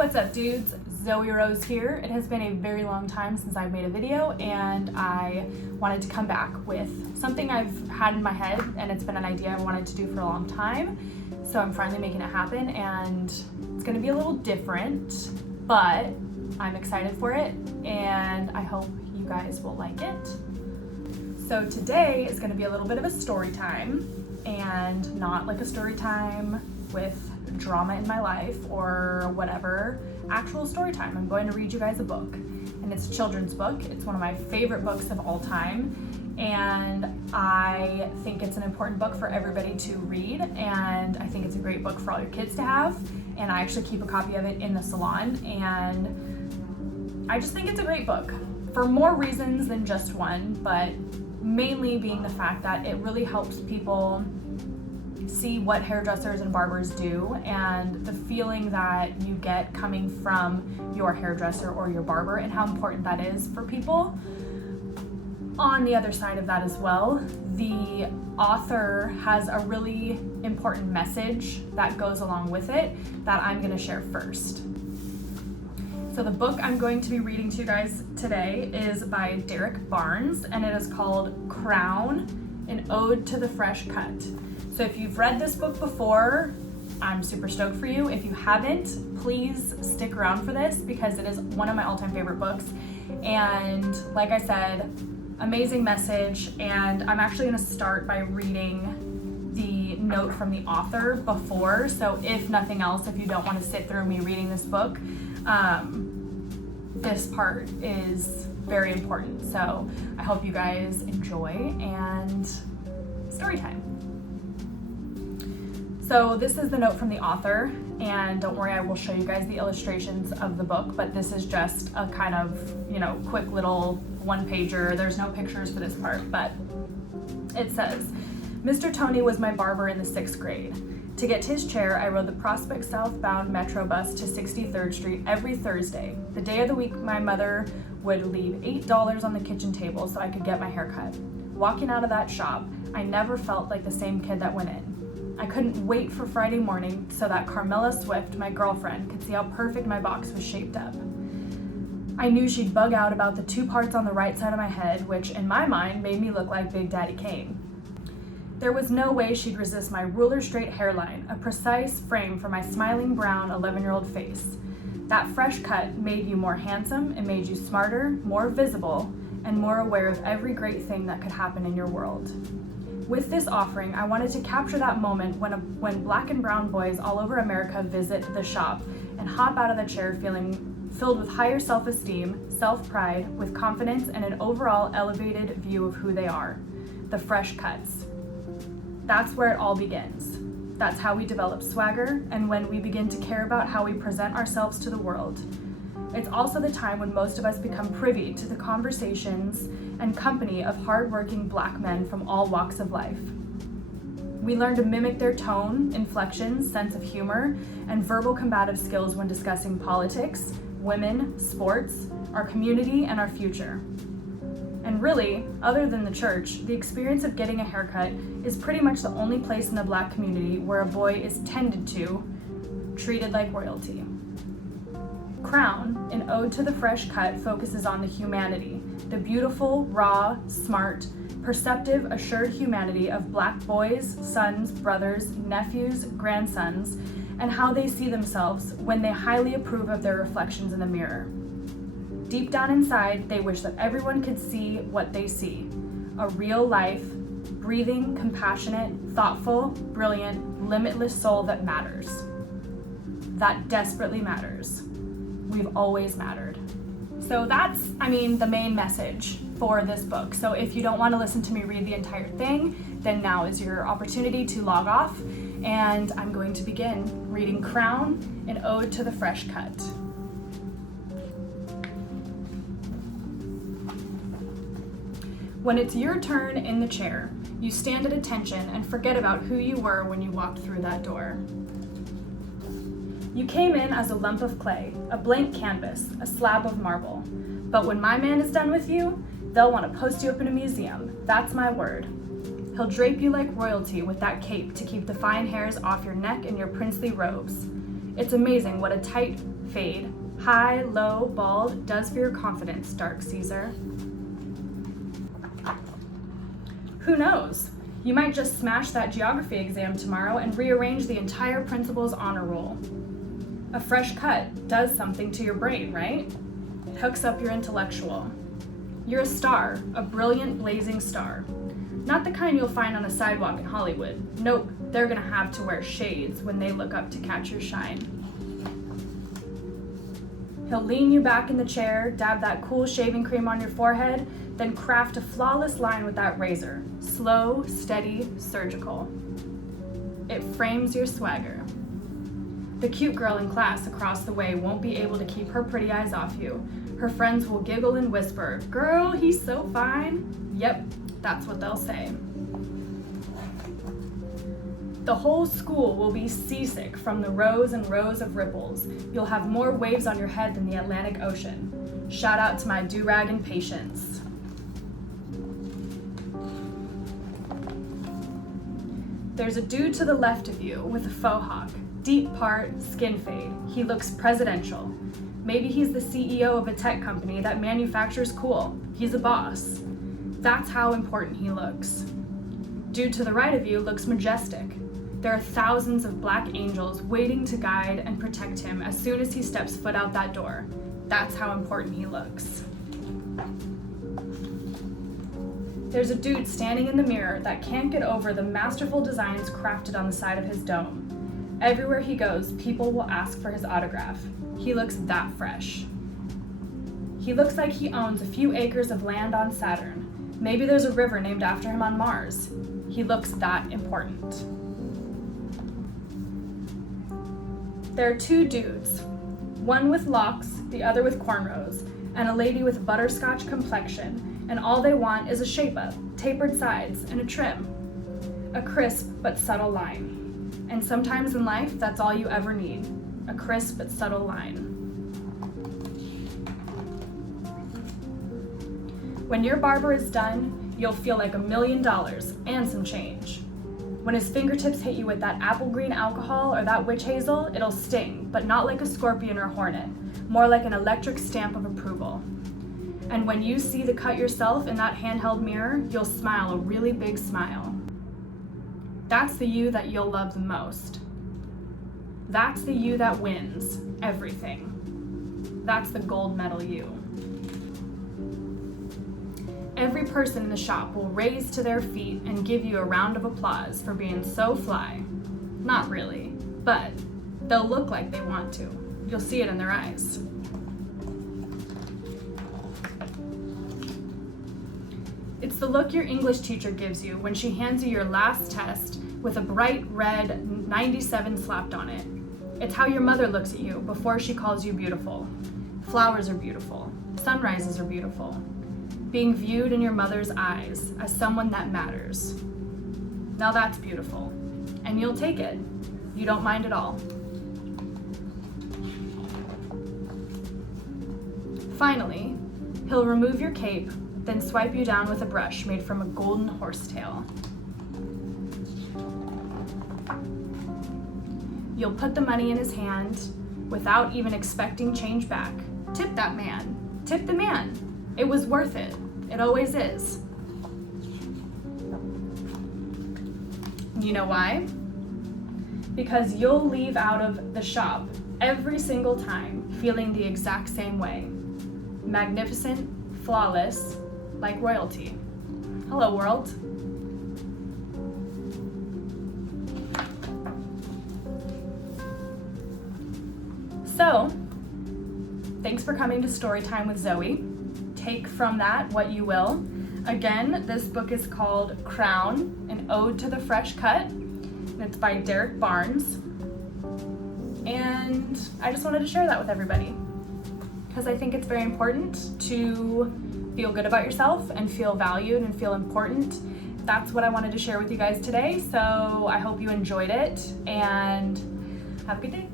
What's up, dudes? Zoe Rose here. It has been a very long time since I've made a video, and I wanted to come back with something I've had in my head, and it's been an idea I wanted to do for a long time. So I'm finally making it happen, and it's gonna be a little different, but I'm excited for it, and I hope you guys will like it. So today is gonna be a little bit of a story time, and not like a story time with drama in my life or whatever. Actual story time. I'm going to read you guys a book, and it's a children's book. It's one of my favorite books of all time, and I think it's an important book for everybody to read, and I think it's a great book for all your kids to have, and I actually keep a copy of it in the salon, and I just think it's a great book for more reasons than just one, but mainly being the fact that it really helps people see what hairdressers and barbers do and the feeling that you get coming from your hairdresser or your barber and how important that is for people. On the other side of that as well, the author has a really important message that goes along with it that I'm going to share first. So the book I'm going to be reading to you guys today is by Derrick Barnes, and it is called Crown, an Ode to the Fresh Cut. So if you've read this book before, I'm super stoked for you. If you haven't, please stick around for this because it is one of my all-time favorite books. And like I said, amazing message. And I'm actually going to start by reading the note from the author before. So if nothing else, if you don't want to sit through me reading this book, this part is very important. So I hope you guys enjoy, and story time. So this is the note from the author, and don't worry, I will show you guys the illustrations of the book, but this is just a kind of, quick little one-pager. There's no pictures for this part, but it says, Mr. Tony was my barber in the 6th grade. To get to his chair, I rode the Prospect southbound Metro bus to 63rd Street every Thursday. The day of the week, my mother would leave $8 on the kitchen table so I could get my hair cut. Walking out of that shop, I never felt like the same kid that went in. I couldn't wait for Friday morning so that Carmela Swift, my girlfriend, could see how perfect my box was shaped up. I knew she'd bug out about the 2 parts on the right side of my head, which in my mind made me look like Big Daddy Kane. There was no way she'd resist my ruler straight hairline, a precise frame for my smiling brown 11-year-old face. That fresh cut made you more handsome, it made you smarter, more visible, and more aware of every great thing that could happen in your world. With this offering, I wanted to capture that moment when black and brown boys all over America visit the shop and hop out of the chair feeling filled with higher self-esteem, self-pride, with confidence, and an overall elevated view of who they are. The fresh cuts. That's where it all begins. That's how we develop swagger, and when we begin to care about how we present ourselves to the world. It's also the time when most of us become privy to the conversations and company of hardworking black men from all walks of life. We learn to mimic their tone, inflections, sense of humor, and verbal combative skills when discussing politics, women, sports, our community, and our future. And really, other than the church, the experience of getting a haircut is pretty much the only place in the black community where a boy is tended to, treated like royalty. Crown, an ode to the fresh cut, focuses on the humanity, the beautiful, raw, smart, perceptive, assured humanity of black boys, sons, brothers, nephews, grandsons, and how they see themselves when they highly approve of their reflections in the mirror. Deep down inside, they wish that everyone could see what they see, a real life, breathing, compassionate, thoughtful, brilliant, limitless soul that matters. That desperately matters. We've always mattered. So that's, the main message for this book. So if you don't want to listen to me read the entire thing, then now is your opportunity to log off, and I'm going to begin reading Crown, an Ode to the Fresh Cut. When it's your turn in the chair, you stand at attention and forget about who you were when you walked through that door. You came in as a lump of clay, a blank canvas, a slab of marble. But when my man is done with you, they'll want to post you up in a museum. That's my word. He'll drape you like royalty with that cape to keep the fine hairs off your neck and your princely robes. It's amazing what a tight fade. High, low, bald, does for your confidence, Dark Caesar. Who knows? You might just smash that geography exam tomorrow and rearrange the entire principal's honor roll. A fresh cut does something to your brain, right? It hooks up your intellectual. You're a star, a brilliant, blazing star. Not the kind you'll find on a sidewalk in Hollywood. Nope, they're gonna have to wear shades when they look up to catch your shine. He'll lean you back in the chair, dab that cool shaving cream on your forehead, then craft a flawless line with that razor. Slow, steady, surgical. It frames your swagger. The cute girl in class across the way won't be able to keep her pretty eyes off you. Her friends will giggle and whisper, "Girl, he's so fine." Yep, that's what they'll say. The whole school will be seasick from the rows and rows of ripples. You'll have more waves on your head than the Atlantic Ocean. Shout out to my do-rag and patience. There's a dude to the left of you with a faux hawk, deep part, skin fade. He looks presidential. Maybe he's the CEO of a tech company that manufactures cool. He's a boss. That's how important he looks. Dude to the right of you looks majestic. There are thousands of black angels waiting to guide and protect him as soon as he steps foot out that door. That's how important he looks. There's a dude standing in the mirror that can't get over the masterful designs crafted on the side of his dome. Everywhere he goes, people will ask for his autograph. He looks that fresh. He looks like he owns a few acres of land on Saturn. Maybe there's a river named after him on Mars. He looks that important. There are two dudes, one with locks, the other with cornrows, and a lady with butterscotch complexion, and all they want is a shape-up, tapered sides, and a trim. A crisp but subtle line. And sometimes in life, that's all you ever need, a crisp but subtle line. When your barber is done, you'll feel like $1 million and some change. When his fingertips hit you with that apple green alcohol or that witch hazel, it'll sting, but not like a scorpion or hornet, more like an electric stamp of approval. And when you see the cut yourself in that handheld mirror, you'll smile a really big smile. That's the you that you'll love the most. That's the you that wins everything. That's the gold medal you. Every person in the shop will raise to their feet and give you a round of applause for being so fly. Not really, but they'll look like they want to. You'll see it in their eyes. It's the look your English teacher gives you when she hands you your last test with a bright red 97 slapped on it. It's how your mother looks at you before she calls you beautiful. Flowers are beautiful. Sunrises are beautiful. Being viewed in your mother's eyes as someone that matters. Now that's beautiful, and you'll take it. You don't mind at all. Finally, he'll remove your cape, then swipe you down with a brush made from a golden horsetail. You'll put the money in his hand without even expecting change back. Tip that man. Tip the man. It was worth it. It always is. You know why? Because you'll leave out of the shop every single time feeling the exact same way. Magnificent, flawless, like royalty. Hello, world. So, thanks for coming to Storytime with Zoe. Take from that what you will. Again, this book is called Crown, an Ode to the Fresh Cut, and it's by Derrick Barnes. And I just wanted to share that with everybody because I think it's very important to feel good about yourself and feel valued and feel important. That's what I wanted to share with you guys today, so I hope you enjoyed it and have a good day.